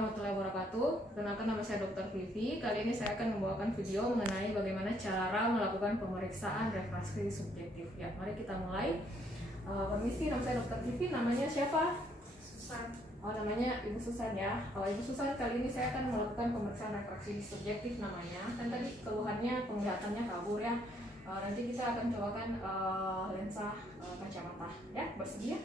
warahmatullahi wabarakatuh. Perkenalkan, nama saya Dr. Vivi. Kali ini saya akan membawakan video mengenai bagaimana cara melakukan pemeriksaan refraksi subjektif. Ya, mari kita mulai. Permisi, nama saya Dr. Vivi. Namanya siapa? Susan. Oh, namanya Ibu Susan ya. Ibu Susan, kali ini saya akan melakukan pemeriksaan refraksi subjektif namanya. Kan tadi keluhannya penglihatannya kabur ya. Nanti kita akan cobakan lensa kacamata. Ya, bersedia?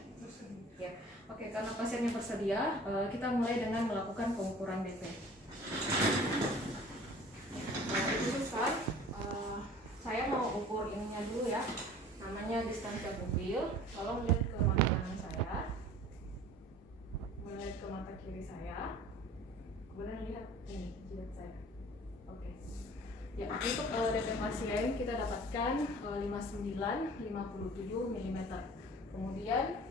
Ya. Oke, karena pasiennya bersedia, kita mulai dengan melakukan pengukuran DP. Itu Susan, saya mau ukur ininya dulu ya. Namanya distansia pupil. Tolong lihat ke mata kanan saya, melihat ke mata kiri saya, kemudian lihat ini jidat saya. Oke. Ya, untuk DP pasien kita dapatkan 59, 57 mm. Kemudian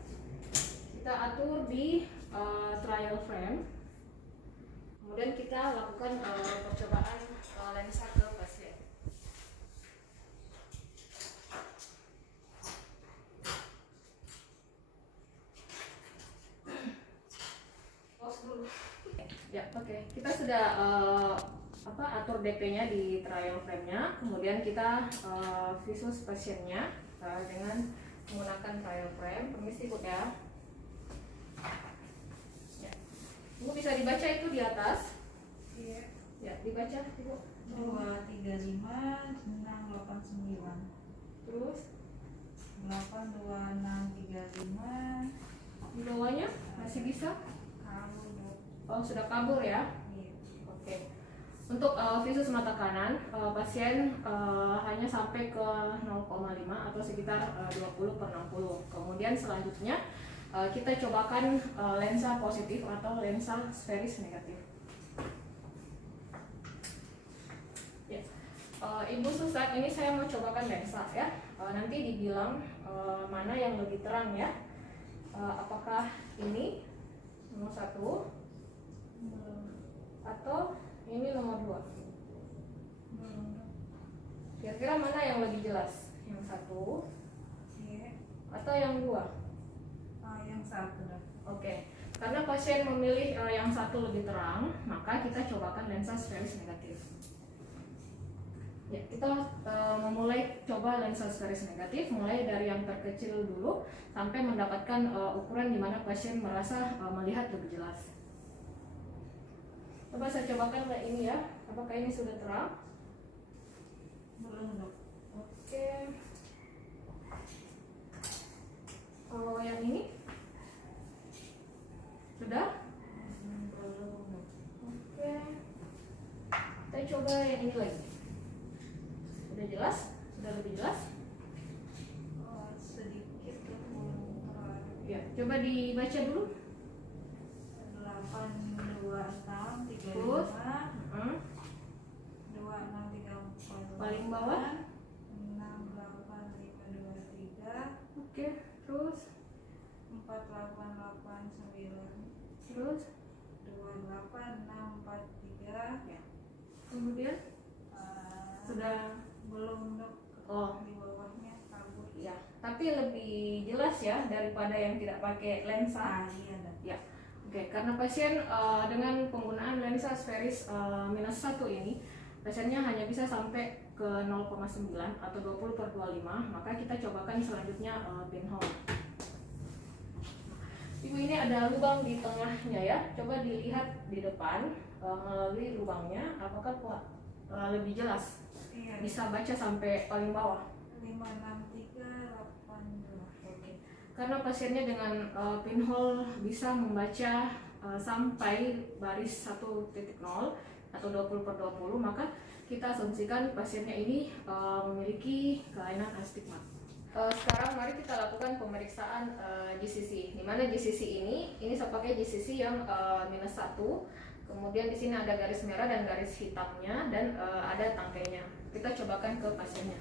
kita atur di trial frame. Kemudian kita lakukan percobaan lensa ke pasien. Pause dulu. Ya, oke. Kita sudah atur DP-nya di trial frame-nya. Kemudian kita visus pasiennya dengan menggunakan trial frame. Permisi Bu ya. Ibu bisa dibaca itu di atas? Iya. Ya, dibaca Ibu. 235 689. Terus 82635. di bawahnya masih bisa? Kabur, Dok. Oh, sudah kabur ya? Iya. Oke. Untuk visus mata kanan, pasien hanya sampai ke 0,5 atau sekitar 20/60. Kemudian selanjutnya kita cobakan lensa positif atau lensa sferis negatif. Ya. Ibu Susan, ini saya mau cobakan lensa ya. Nanti dibilang mana yang lebih terang ya. Apakah ini nomor 1 atau ini nomor 2? Kira-kira mana yang lebih jelas? Yang 1 Iya. atau yang 2? Yang 1, Dok. Oke, karena pasien memilih yang 1 lebih terang, maka kita cobakan lensa sferis negatif. Ya, kita memulai coba lensa sferis negatif, mulai dari yang terkecil dulu sampai mendapatkan ukuran di mana pasien merasa melihat lebih jelas. Coba saya cobakan ini ya, apakah ini sudah terang? Belum, Dok. Oke. Kalau yang ini sudah? Belum, Dok. Oke. Kita coba yang ini lagi. Sudah jelas? Sudah lebih jelas? Sedikit, Dok. Belum terlalu. Ya, coba dibaca dulu. 82635. Terus? 26344. Paling bawah? 68523. Oke, terus? 48889. Terus? 28643. Ya. Kemudian? Sudah? Belum, Dok. Oh, Di bawahnya kabur. ya. Tapi lebih jelas ya daripada yang tidak pakai lensa. Iya, Dok. Ya. Oke, karena pasien dengan penggunaan lensa sferis -1 ini, pasiennya hanya bisa sampai ke 0,9 atau 20/25, maka kita cobakan selanjutnya pinhole. Ibu, ini ada lubang di tengahnya ya. Coba dilihat di depan melalui lubangnya, apakah lebih jelas? Iya. Bisa baca sampai paling bawah. 56382. Oke. Karena pasiennya dengan pinhole bisa membaca sampai baris 1.0 atau 20/20, maka kita asumsikan pasiennya ini memiliki kelainan astigmat. Sekarang mari kita lakukan pemeriksaan GCC. Di mana GCC ini saya pakai GCC yang -1. Kemudian di sini ada garis merah dan garis hitamnya dan ada tangkainya. Kita cobakan ke pasiennya.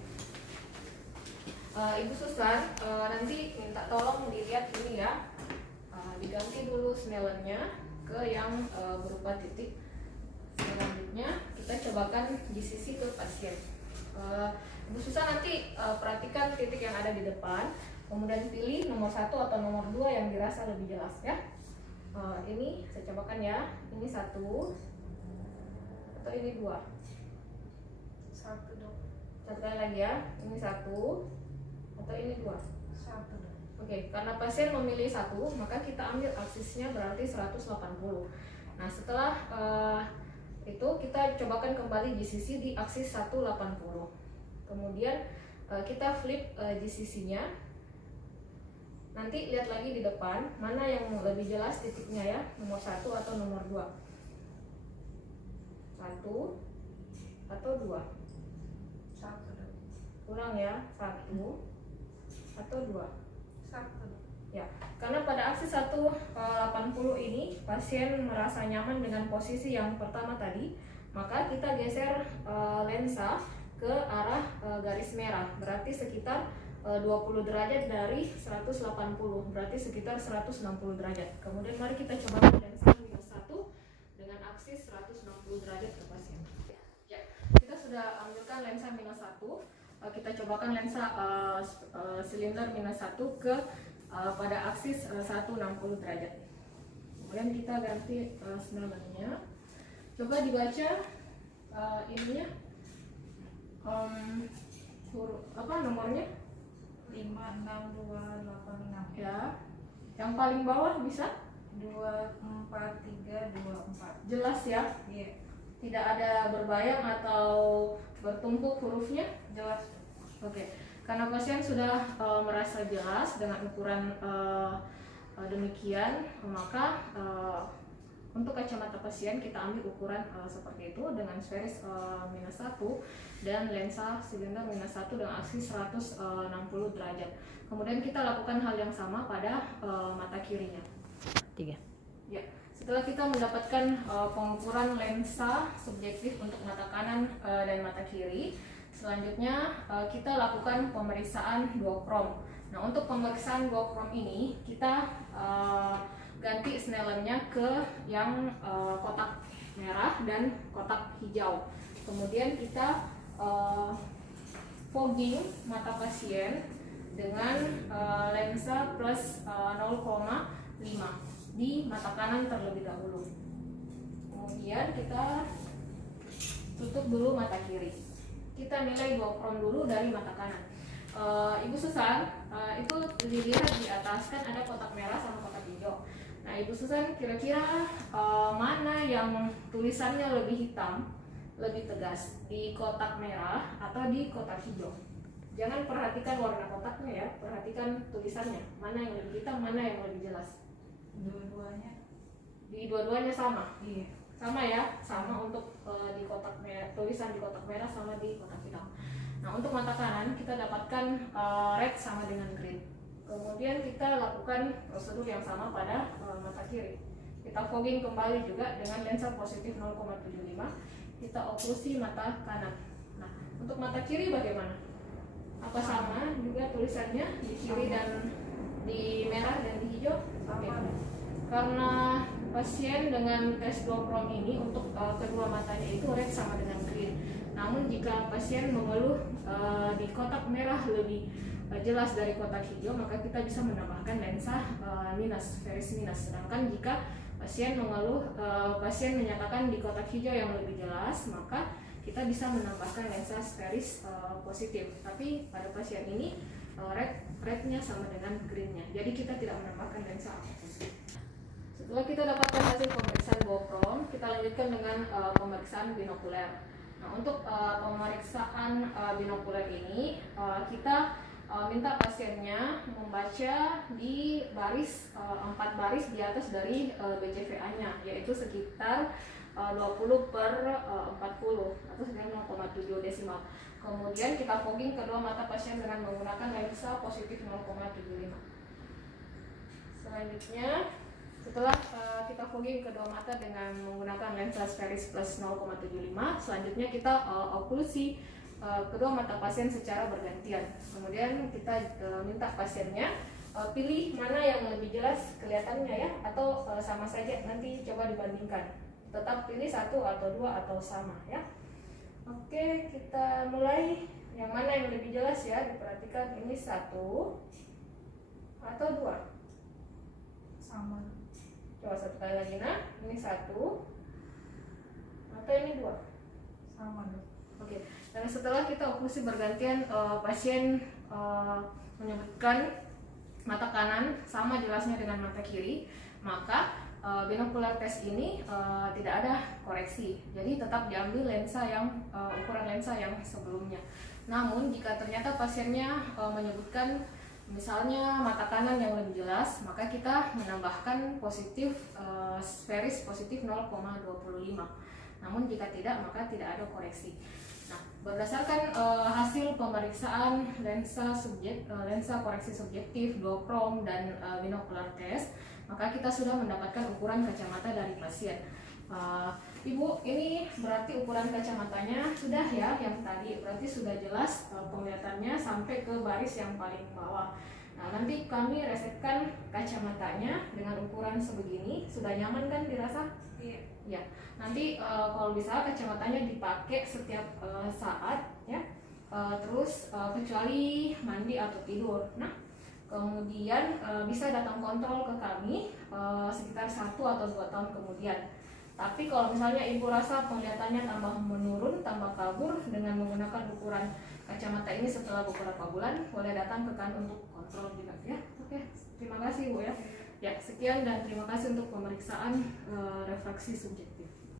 Ibu Susan, nanti minta tolong dilihat ini ya. Diganti dulu snellennya ke yang berupa titik. Selanjutnya kita cobakan GCC ke pasien. Ibu Susan nanti perhatikan titik yang ada di depan, kemudian pilih nomor 1 atau nomor 2 yang dirasa lebih jelas ya. Ini saya cobakan ya. Ini 1 atau ini 2. 1 dok. Satu kali lagi ya. Ini 1 atau ini 2. 1 dok. Oke, karena pasien memilih 1, maka kita ambil aksisnya berarti 180. Nah, setelah itu kita cobakan kembali GCC di aksis 180. Kemudian kita flip GCC-nya. Nanti lihat lagi di depan mana yang lebih jelas titiknya ya, nomor 1 atau nomor 2. 1 atau 2. 1 dok. Ulang ya, 1 atau 2. 1 dok. Ya, karena pada aksis 180 ini pasien merasa nyaman dengan posisi yang pertama tadi, maka kita geser lensa ke arah garis merah, berarti sekitar 20 derajat dari 180, berarti sekitar 160 derajat. Kemudian mari kita coba lensa minus 1 dengan aksis 160 derajat ke pasien. Ya, kita sudah ambilkan lensa minus 1. Kita cobakan lensa silinder minus 1 ke pada aksis 160 derajat. Kemudian kita ganti snellernya. Coba dibaca ininya, apa nomornya? 56286. Ya, yang paling bawah bisa 24324. jelas ya, Iya, tidak ada berbayang atau bertumpuk hurufnya. jelas. Oke, karena pasien sudah merasa jelas dengan ukuran demikian, maka untuk kacamata pasien kita ambil ukuran seperti itu dengan sferis minus 1 dan lensa silinder minus 1 dengan aksis 160 derajat. Kemudian kita lakukan hal yang sama pada mata kirinya. 3. Ya, setelah kita mendapatkan pengukuran lensa subjektif untuk mata kanan dan mata kiri, selanjutnya kita lakukan pemeriksaan duokrom. Nah, untuk pemeriksaan duokrom ini kita ganti snellernya ke yang kotak merah dan kotak hijau. Kemudian kita fogging mata pasien dengan lensa plus 0,5 di mata kanan terlebih dahulu. Kemudian kita tutup dulu mata kiri. Kita nilai duokrom dulu dari mata kanan. Ibu Susan, itu dilihat di atas kan ada kotak merah sama kotak hijau. Nah, Ibu Susan kira-kira mana yang tulisannya lebih hitam, lebih tegas, di kotak merah atau di kotak hijau? Jangan perhatikan warna kotaknya ya, perhatikan tulisannya. Mana yang lebih hitam, mana yang lebih jelas. Dua-duanya. Di dua-duanya sama. Iya. Sama ya, sama untuk di kotak merah, tulisan di kotak merah sama di kotak hitam. Nah, untuk mata kanan kita dapatkan red sama dengan green. Kemudian kita lakukan prosedur yang sama pada mata kiri. Kita fogging kembali juga dengan lensa positif 0,75. Kita oklusi mata kanan. Nah, untuk mata kiri bagaimana? Apa sama juga tulisannya di kiri dan di merah dan di hijau? Oke. Sama. Karena pasien dengan tes duokrom ini untuk kedua matanya itu red sama dengan green. Namun jika pasien mengeluh di kotak merah lebih jelas dari kotak hijau, maka kita bisa menambahkan lensa minus, sferis minus. Sedangkan jika pasien mengeluh, pasien menyatakan di kotak hijau yang lebih jelas, maka kita bisa menambahkan lensa sferis positif. Tapi pada pasien ini rednya sama dengan greennya, jadi kita tidak menambahkan lensa apapun. Setelah kita dapatkan hasil pemeriksaan duokrom, kita lanjutkan dengan pemeriksaan binokuler. Nah, untuk pemeriksaan binokuler ini kita minta pasiennya membaca di baris 4 baris di atas dari BCVA-nya, yaitu sekitar 20/40 atau sekitar 0,7 desimal. Kemudian kita fogging kedua mata pasien dengan menggunakan lensa positif 0,75. Selanjutnya, setelah kita fogging kedua mata dengan menggunakan lensa sferis plus 0,75, selanjutnya kita oklusi kedua mata pasien secara bergantian. Kemudian kita minta pasiennya pilih mana yang lebih jelas kelihatannya ya, atau sama saja, nanti coba dibandingkan. Tetap pilih 1 atau 2 atau sama ya. Oke, kita mulai. Yang mana yang lebih jelas ya, diperhatikan ini 1 atau 2. Sama. Coba satu kali lagi. Nah, ini 1 atau ini 2? Sama dok. Oke. Dan setelah kita oklusi bergantian, pasien menyebutkan mata kanan sama jelasnya dengan mata kiri, maka binokular test ini tidak ada koreksi. Jadi tetap diambil lensa yang ukuran lensa yang sebelumnya. Namun jika ternyata pasiennya menyebutkan misalnya mata kanan yang lebih jelas, maka kita menambahkan positif sferis positif 0,25. Namun jika tidak, maka tidak ada koreksi. Nah, berdasarkan hasil pemeriksaan lensa koreksi subjektif, duokrom dan binocular test, maka kita sudah mendapatkan ukuran kacamata dari pasien. Ibu, ini berarti ukuran kacamatanya sudah ya, yang tadi berarti sudah jelas penglihatannya sampai ke baris yang paling bawah. Nah, nanti kami resetkan kacamatanya dengan ukuran sebegini. Sudah nyaman kan dirasa? Iya. Ya. Nanti kalau bisa kacamatanya dipakai setiap saat ya. Terus kecuali mandi atau tidur. Nah, kemudian bisa datang kontrol ke kami sekitar 1 atau 2 tahun kemudian. Tapi kalau misalnya ibu rasa penglihatannya tambah menurun, tambah kabur dengan menggunakan ukuran kacamata ini setelah beberapa bulan, boleh datang ke kami untuk kontrol juga ya. Oke, terima kasih Bu ya. Ya, sekian dan terima kasih untuk pemeriksaan refraksi subjektif.